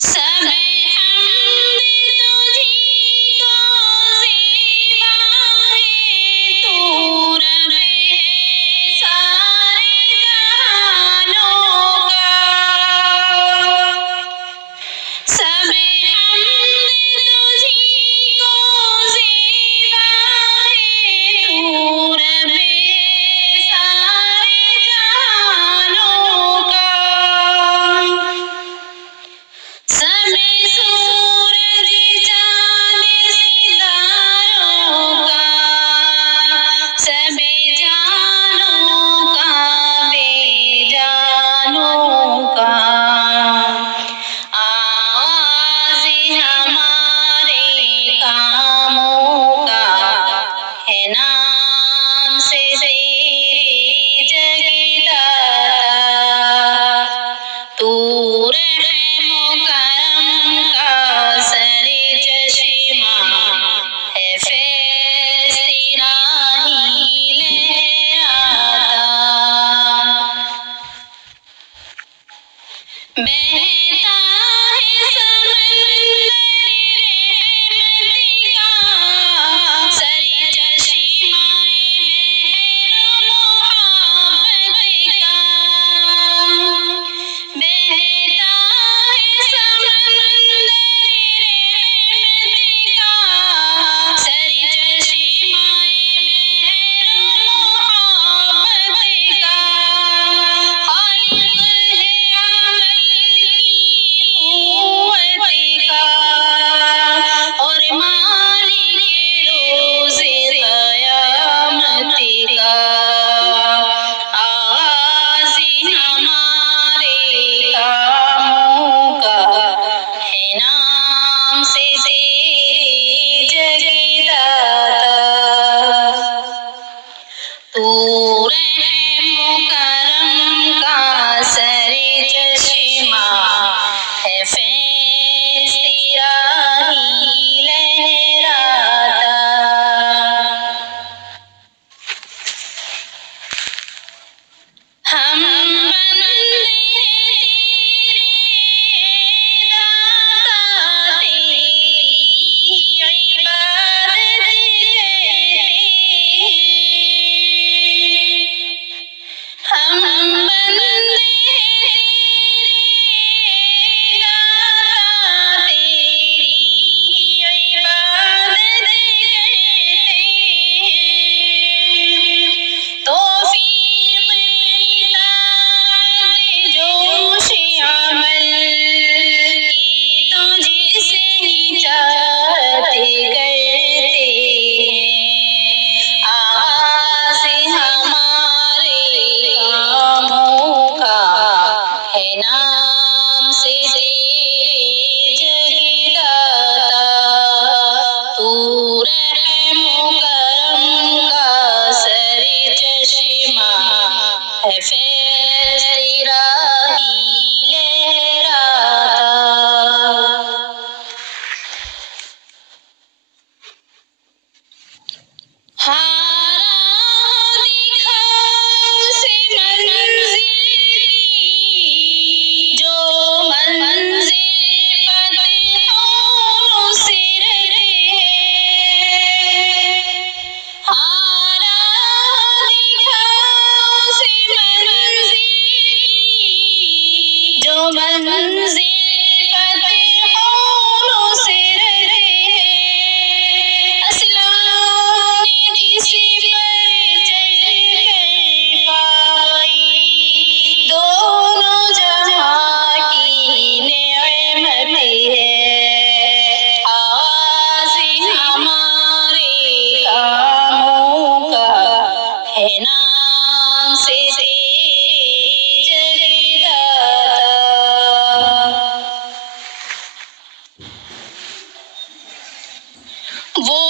सब हमद तुझी को ज़िबा है, तू रब है सारे जहानों का। सब हमद तुझी को ज़िबा है, तू रब है सारे जहानों का। सब सूरज चाँद सितारों का, सब जानों का बेजानों का। आवाज़ हमारे कामों का है, नाम से तेरे जगदाता। तू रहमो करम का सरे चश्मा है, फैज़ तेरा ही लहराता। बहता है समंदर रहमत का, सरे चश्माए मेहर मोहब्बत का। बहता है समंदर रहमत का, सरे चश्माए मेहर मोहब्बत का। खालिक है अमल की कुव्वत का, और मालिक रोज़े क़यामत का। आगाज़ हमारे कामों का है, नाम से तेरे जगदाता। तू रहमो करम का सरे चश्मा है, फैज़ तेरा ही लहराता। हम बंदे तेरे दाता, तेरी इबादत करते हैं। हम बंदे तेरे दाता, तेरी इबादत करते हैं। तौफ़ीक़ इताअत जोश अमल की तुझसे ही चाहते करते हैं। आगाज़ हमारे कामों का है, नाम से तेरे जगदाता। तू रहमो करम का सरे चश्मा है, फैज़ तेरा ही लहराता। हारा दिखाओ से मंज़िल की, जो मंज़िल फ़तेहों सिर है। हारा दिखाओ से मंज़िल की, जो मंज़िल फ़तेहों सिर है। अस्लाम ने जिस पर चढ़कर पाई, दोनों जहां की नेमत है। आगाज़ हमारे कामों का है, नाम से तेरे जगदाता। वो